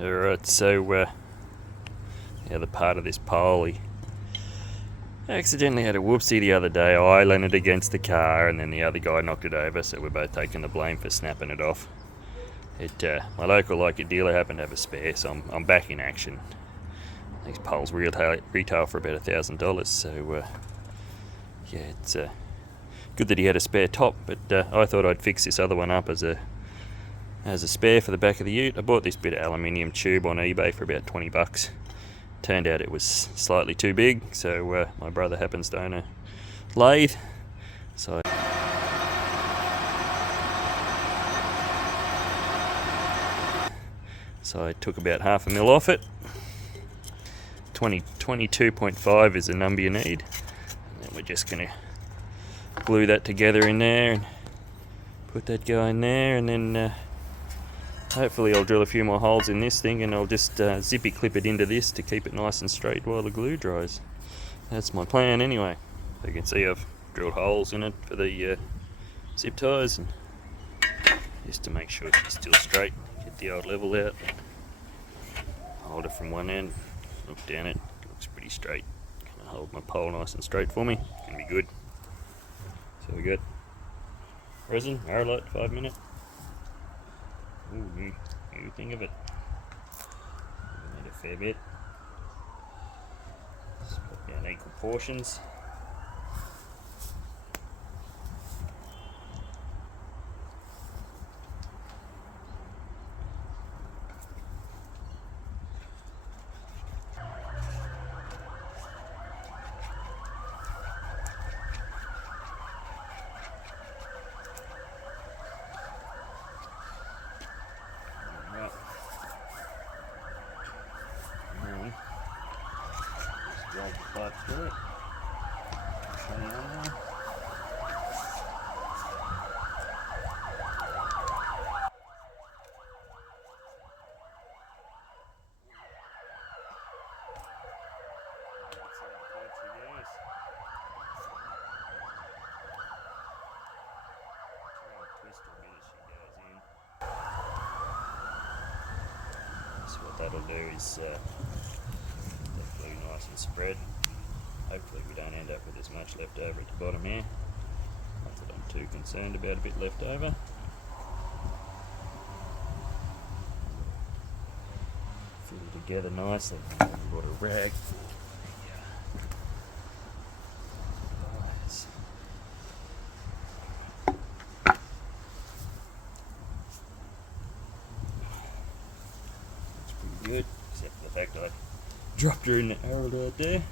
Alright, so the other part of this pole, he accidentally had a whoopsie the other day. I landed against the car and then the other guy knocked it over, so we're both taking the blame for snapping it off. My local Lecia dealer happened to have a spare, so I'm back in action. These poles retail for about $1,000, so yeah, it's good that he had a spare top, but I thought I'd fix this other one up as a spare for the back of the ute. I bought this bit of aluminium tube on eBay for about $20. Turned out it was slightly too big, so my brother happens to own a lathe, so I took about half a mil off it. 22.5 is the number you need, and then we're just going to glue that together in there and put that guy in there, and then hopefully I'll drill a few more holes in this thing and I'll just zippy clip it into this to keep it nice and straight while the glue dries. That's my plan anyway. You can see I've drilled holes in it for the zip ties, and just to make sure she's still straight. Get the old level out, hold it from one end, look down it, looks pretty straight. Gonna hold my pole nice and straight for me, it's gonna be good. So we got resin, arrowlight, 5 minute. Ooh, new thing of it. We need a fair bit. Just put down equal portions. Drag the pipe through it. So what that'll do is nice and spread. Hopefully we don't end up with as much left over at the bottom here. Not that I'm too concerned about a bit left over. Fill it together nicely. I've got a rag. That's pretty good, except for the fact I dropped her in the arrow right there.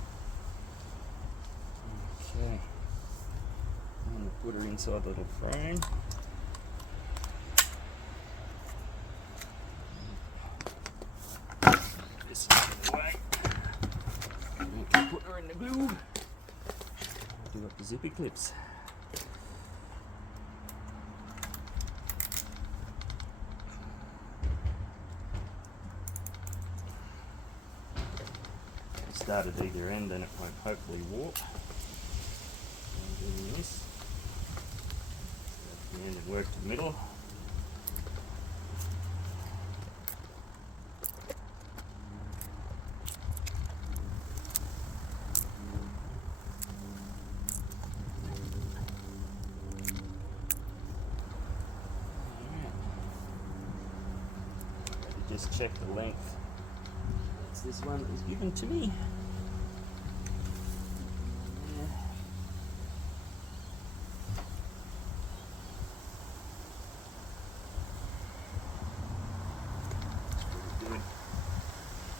Okay, I'm going to put her inside the little frame. This out of the way. I can put her in the glue. Do up the zippy clips. Start at either end, then it won't hopefully warp. And doing this, start at the end and work to the middle. Just check the length. That's this one that was given to me.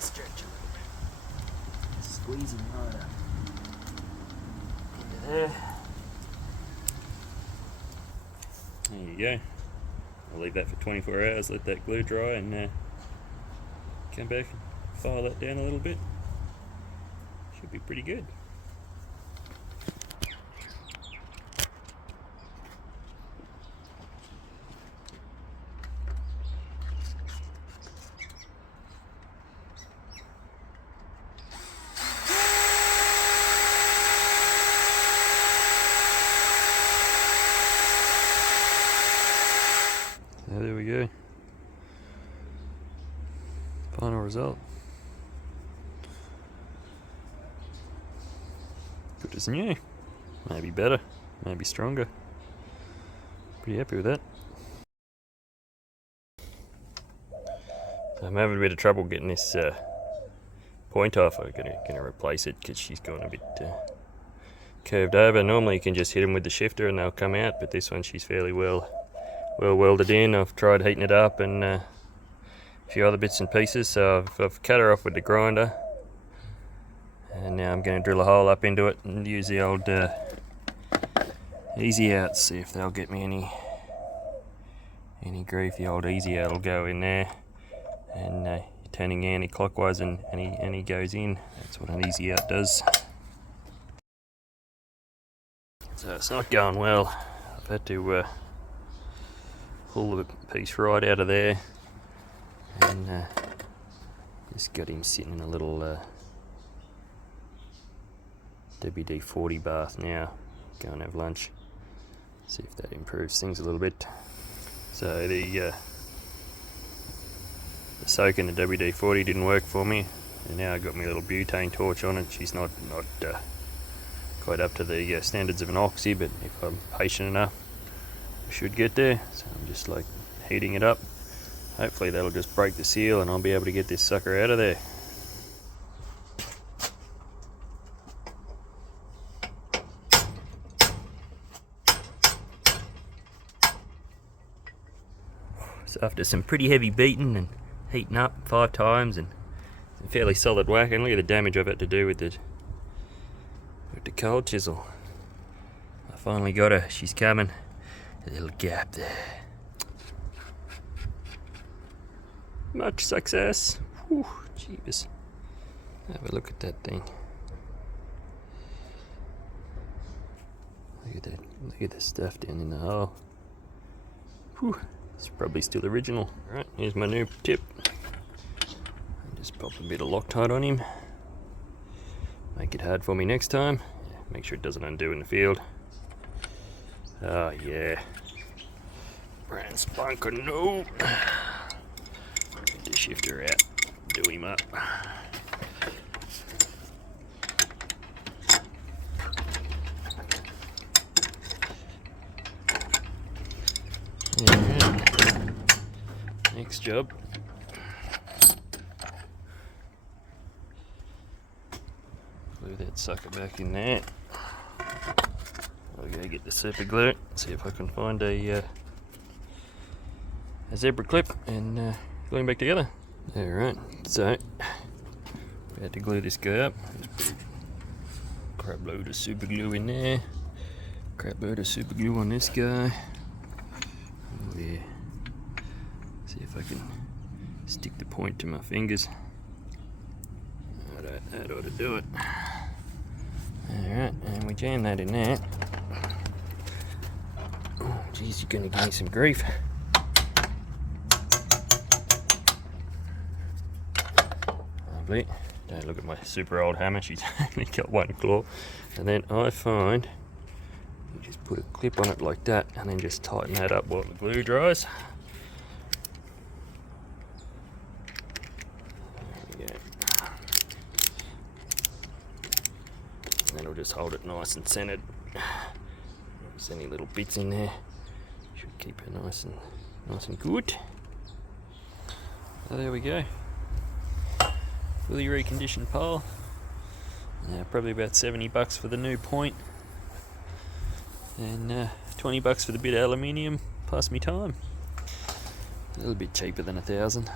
Stretch a little bit. Squeezing harder into there. There you go. I'll leave that for 24 hours, let that glue dry, and come back and file that down a little bit. Should be pretty good. So there we go. result. Good as new. Maybe better, maybe stronger. Pretty happy with that. I'm having a bit of trouble getting this point off. I'm gonna replace it because she's gone a bit curved over. Normally you can just hit them with the shifter and they'll come out, but this one she's fairly well welded in. I've tried heating it up and a few other bits and pieces, so I've cut her off with the grinder, and now I'm going to drill a hole up into it and use the old easy outs, see if they'll get me any grief. The old easy out will go in there, and turning anti-clockwise and he goes in. That's what an easy out does. So it's not going well. I've had to pull the piece right out of there, and just got him sitting in a little WD-40 bath now. Go and have lunch. See if that improves things a little bit. So the soak in the WD-40 didn't work for me, and now I got my little butane torch on it. She's not quite up to the standards of an oxy, but if I'm patient enough, I should get there. So I'm just like heating it up. Hopefully that'll just break the seal and I'll be able to get this sucker out of there. So after some pretty heavy beating and heating up 5 times and some fairly solid whacking, look at the damage I've had to do with the cold chisel. I finally got her. She's coming. A little gap there. Much success. Whew, jeebus. Have a look at that thing. Look at that. Look at the stuff down in the hole. Whew. It's probably still original. Alright, here's my new tip. Just pop a bit of Loctite on him. Make it hard for me next time. Make sure it doesn't undo in the field. Oh yeah. Brand spanking new. Get the shifter out. Do him up. Yeah. Next job. Glue that sucker back in there. I'll go get the super glue, see if I can find a zebra clip and glue them back together. Alright, so we had to glue this guy up. Just put a crap load of super glue in there. Crap load of super glue on this guy. Oh yeah. See if I can stick the point to my fingers. That ought to do it. Alright, and we jam that in there. Oh, geez, you're going to give me some grief. Lovely. Don't look at my super old hammer, she's only got one claw. And then I find you just put a clip on it like that and then just tighten that up while the glue dries. There we go. And then we'll just hold it nice and centered. If there's any little bits in there, should keep it nice and good. So there we go. Fully reconditioned pole. Probably about $70 for the new point, and $20 for the bit of aluminium plus me time. A little bit cheaper than $1,000.